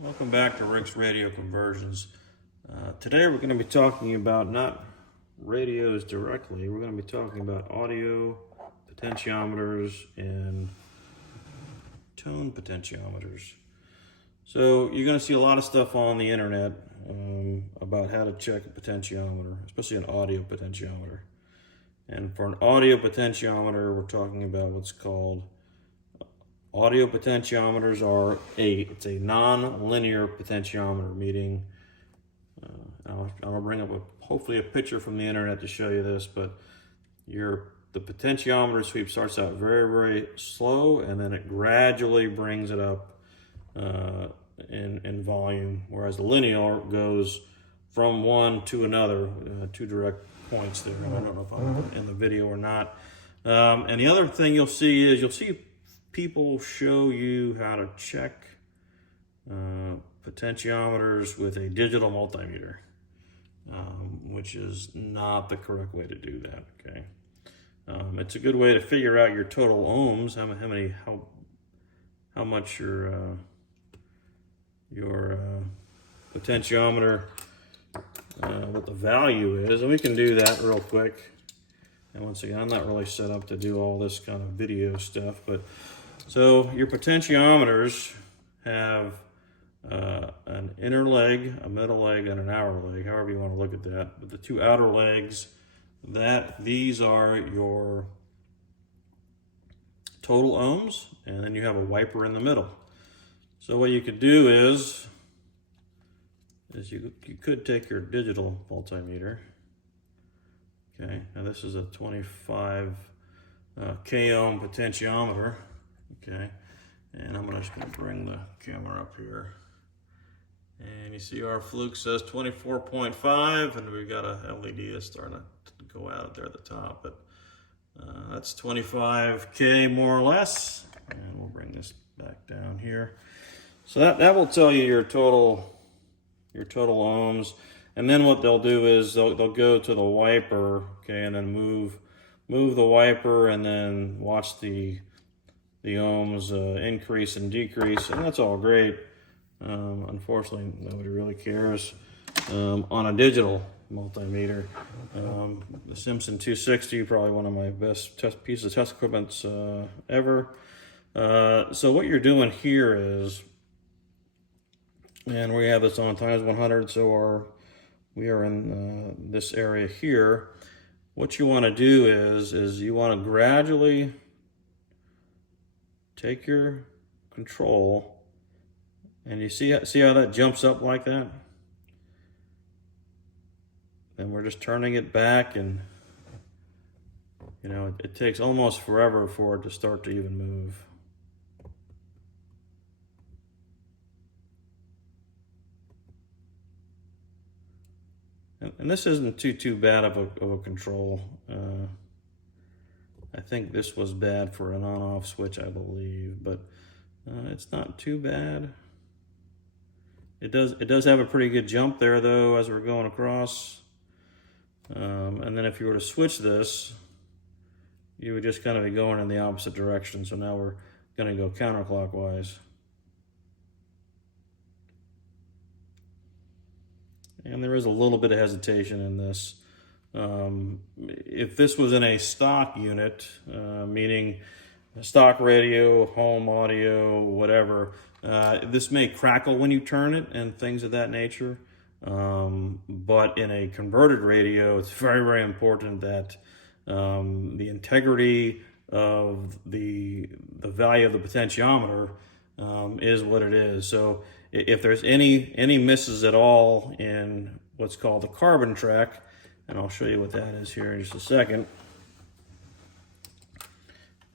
Welcome back to Rick's Radio Conversions. Today we're going to be talking about not radios directly, we're going to be talking about audio potentiometers and tone potentiometers. So you're going to see a lot of stuff on the internet about how to check a potentiometer, especially an audio potentiometer. And for an audio potentiometer, we're talking about what's called audio potentiometers are it's a non-linear potentiometer, meaning I'll bring up hopefully a picture from the internet to show you this, but the potentiometer sweep starts out very, very slow, and then it gradually brings it up in volume, whereas the linear goes from one to another, two direct points there. I don't know if I'm in the video or not. And the other thing you'll see people show you how to check potentiometers with a digital multimeter, which is not the correct way to do that. Okay, it's a good way to figure out your total ohms, how much your potentiometer, what the value is, and we can do that real quick. And once again, I'm not really set up to do all this kind of video stuff, but so your potentiometers have an inner leg, a middle leg, and an outer leg, however you want to look at that. But the two outer legs, these are your total ohms, and then you have a wiper in the middle. So what you could do is you could take your digital multimeter. Okay, now this is a 25 k ohm potentiometer. Okay, and I'm just going to bring the camera up here, and you see our fluke says 24.5, and we've got a LED that's starting to go out there at the top, but that's 25k more or less. And we'll bring this back down here. So that will tell you your total ohms. And then what they'll do is they'll go to the wiper, okay, and then move the wiper, and then watch the ohms increase and decrease, and that's all great. Unfortunately, nobody really cares on a digital multimeter. The Simpson 260, probably one of my best pieces of test equipment ever. So what you're doing here is, and we have this on times 100, so we are in this area here. What you want to do is you want to gradually take your control, and you see how that jumps up like that? Then we're just turning it back, and it takes almost forever for it to start to even move. And this isn't too bad of a control. I think this was bad for an on-off switch, I believe, but it's not too bad. It does have a pretty good jump there, though, as we're going across. And then if you were to switch this, you would just kind of be going in the opposite direction. So now we're going to go counterclockwise. And there is a little bit of hesitation in this. If this was in a stock unit, meaning a stock radio, home audio, whatever, this may crackle when you turn it and things of that nature. But in a converted radio, it's very, very important that the integrity of the value of the potentiometer is what it is. So if there's any misses at all in what's called the carbon track, and I'll show you what that is here in just a second.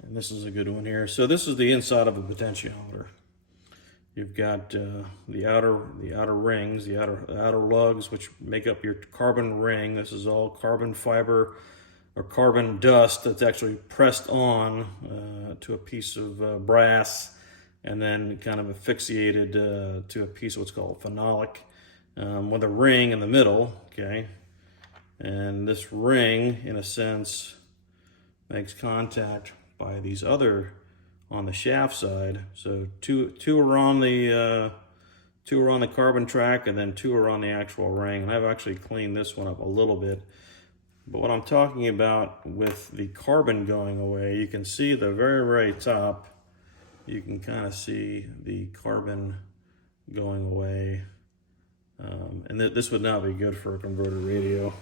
And this is a good one here. So this is the inside of a potentiometer. You've got the outer rings, the outer lugs, which make up your carbon ring. This is all carbon fiber or carbon dust that's actually pressed on to a piece of brass, and then kind of asphyxiated to a piece of what's called phenolic, with a ring in the middle, okay? And this ring, in a sense, makes contact by these other on the shaft side. So two are on the 2 are on the carbon track, and then 2 are on the actual ring. And I've actually cleaned this one up a little bit. But what I'm talking about with the carbon going away, you can see the very top, you can kind of see the carbon going away. And this would not be good for a converter radio.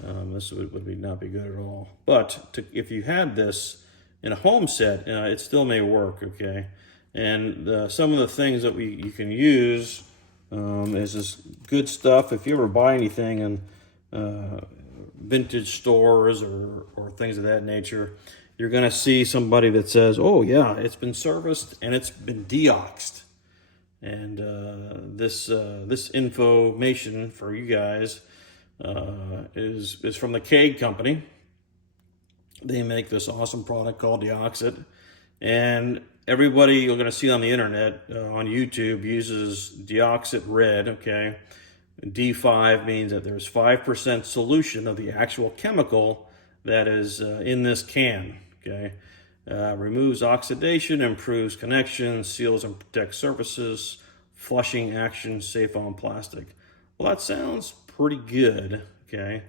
This would not be good at all. But if you had this in a home set, it still may work, okay? And some of the things that you can use is this good stuff. If you ever buy anything in vintage stores or things of that nature, you're going to see somebody that says, oh yeah, it's been serviced and it's been deoxed. And this information for you guys is from the Kaig company. They make this awesome product called Deoxit, and everybody you're going to see on the internet, on YouTube, uses Deoxit Red, okay? D5 means that there's 5% solution of the actual chemical that is in this can, okay? Removes oxidation, improves connection, seals and protects surfaces, flushing action, safe on plastic. Well, that sounds pretty good, okay?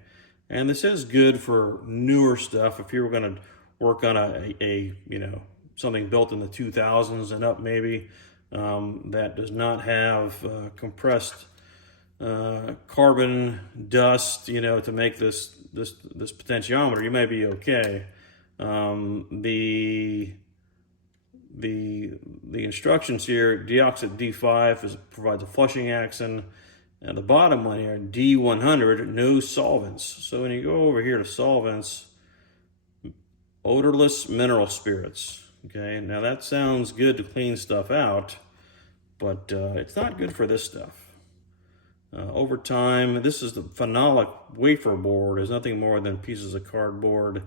And this is good for newer stuff. If you were going to work on a something built in the 2000s and up, maybe that does not have compressed carbon dust, to make this potentiometer, you may be okay. The instructions here, Deoxit D5 provides a flushing action, and the bottom one here, D100, no solvents. So when you go over here to solvents, odorless mineral spirits. Okay, now that sounds good to clean stuff out, but it's not good for this stuff. Over time, this is the phenolic wafer board. Is nothing more than pieces of cardboard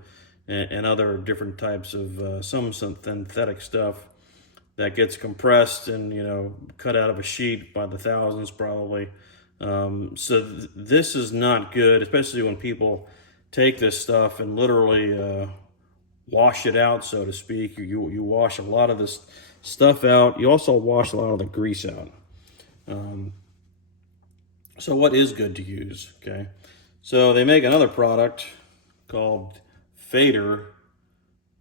and other different types of some synthetic stuff that gets compressed and cut out of a sheet by the thousands probably. So this is not good, especially when people take this stuff and literally wash it out, so to speak. You wash a lot of this stuff out. You also wash a lot of the grease out. So what is good to use? Okay, so they make another product called Fader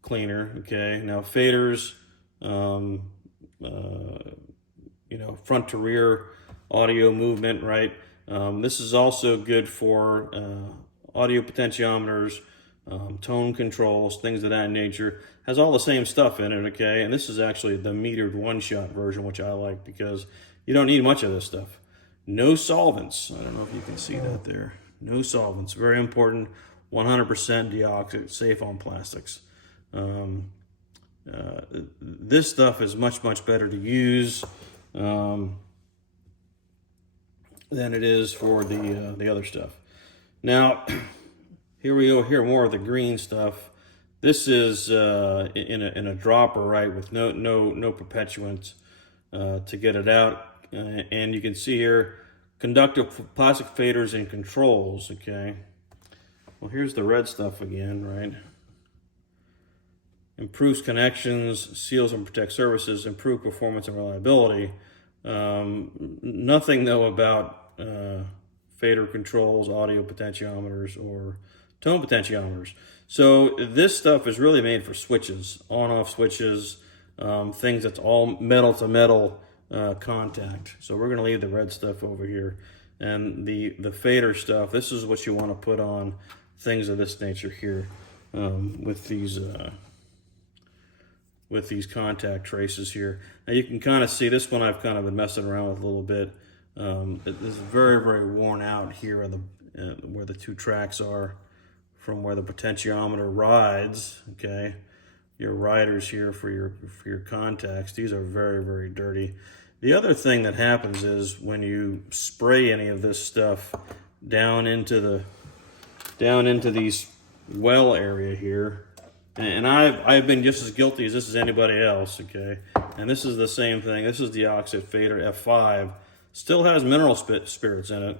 Cleaner. Okay, now Faders, front to rear audio movement, right? This is also good for audio potentiometers, tone controls, things of that nature. Has all the same stuff in it, okay? And this is actually the metered one-shot version, which I like because you don't need much of this stuff. No solvents. I don't know if you can see that there. No solvents. Very important. 100% deoxit, safe on plastics. This stuff is much better to use than it is for the other stuff. Now, here we go. Here more of the green stuff. This is in a dropper, right, with no perpetuant to get it out. And you can see here, conductive plastic faders and controls, okay? Well, here's the red stuff again, right? Improves connections, seals and protects surfaces, improve performance and reliability. Nothing, though, about fader controls, audio potentiometers, or tone potentiometers. So this stuff is really made for switches, on-off switches, things that's all metal-to-metal contact. So we're going to leave the red stuff over here. And the fader stuff, this is what you want to put on things of this nature here with these contact traces here. Now you can kind of see this one I've kind of been messing around with a little bit. It is very worn out here in where the two tracks are from where the potentiometer rides, okay? Your riders here for your contacts, these are very dirty. The other thing that happens is when you spray any of this stuff down into these well area here, and I've been just as guilty as this is anybody else, okay? And this is the same thing. This is Deoxit Fader F5. Still has mineral spirits in it.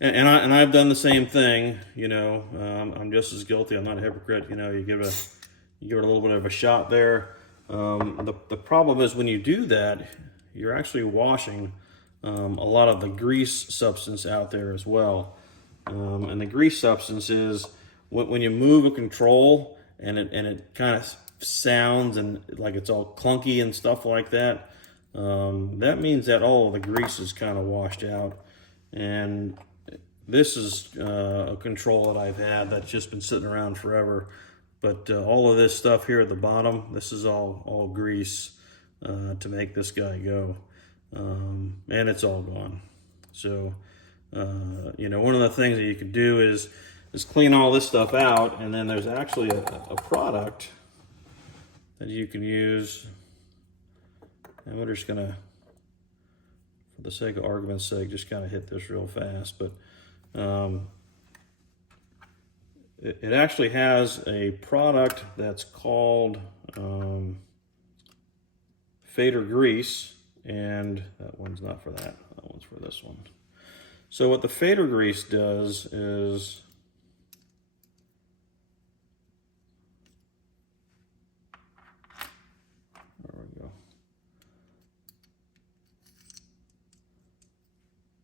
And I've done the same thing, I'm just as guilty. I'm not a hypocrite. You give it a little bit of a shot there. The problem is when you do that, you're actually washing a lot of the grease substance out there as well. And the grease substance is when you move a control and it kind of sounds and like it's all clunky and stuff like that. That means that all of the grease is kind of washed out. And this is a control that I've had that's just been sitting around forever. But all of this stuff here at the bottom, this is all grease to make this guy go. And it's all gone. So, you know, one of the things that you could do is clean all this stuff out, and then there's actually a product that you can use. And we're just gonna, for the sake of argument's sake, just kind of hit this real fast. But it actually has a product that's called Fader Grease, and that one's not for that one's for this one. So what the Fader Grease does is there we go.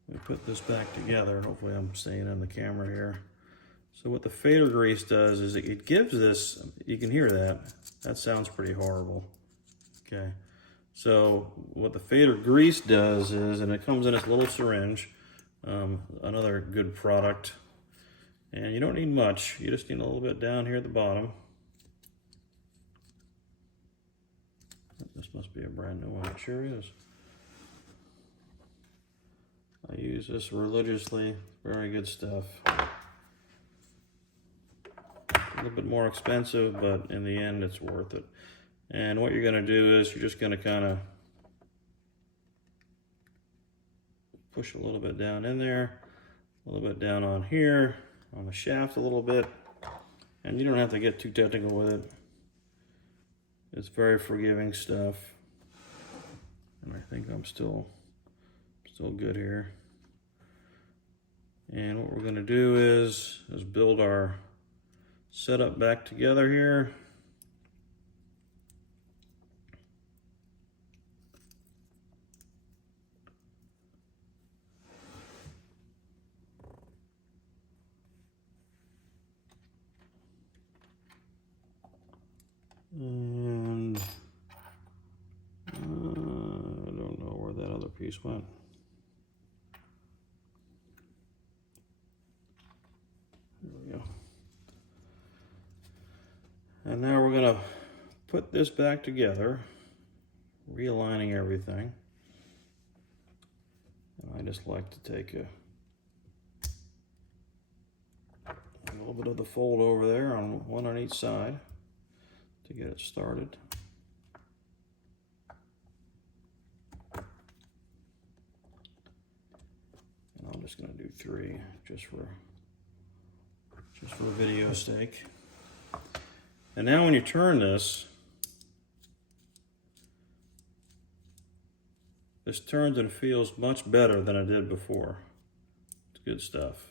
Let me put this back together. Hopefully I'm staying in the camera here. So what the Fader Grease does is it gives this, you can hear that. That sounds pretty horrible. Okay. So what the Fader Grease does is, and it comes in this little syringe, another good product. And you don't need much. You just need a little bit down here at the bottom. This must be a brand new one. It sure is. I use this religiously. Very good stuff. A little bit more expensive, but in the end, it's worth it. And what you're going to do is you're just going to kind of push a little bit down in there, a little bit down on here, on the shaft a little bit. And you don't have to get too technical with it. It's very forgiving stuff. And I think I'm still good here. And what we're going to do is build our setup back together here. And I don't know where that other piece went. There we go. And now we're going to put this back together, realigning everything. And I just like to take a little bit of the fold over there, on one on each side, to get it started. And I'm just going to do 3 just for video sake. And now when you turn this turns and feels much better than it did before. It's good stuff.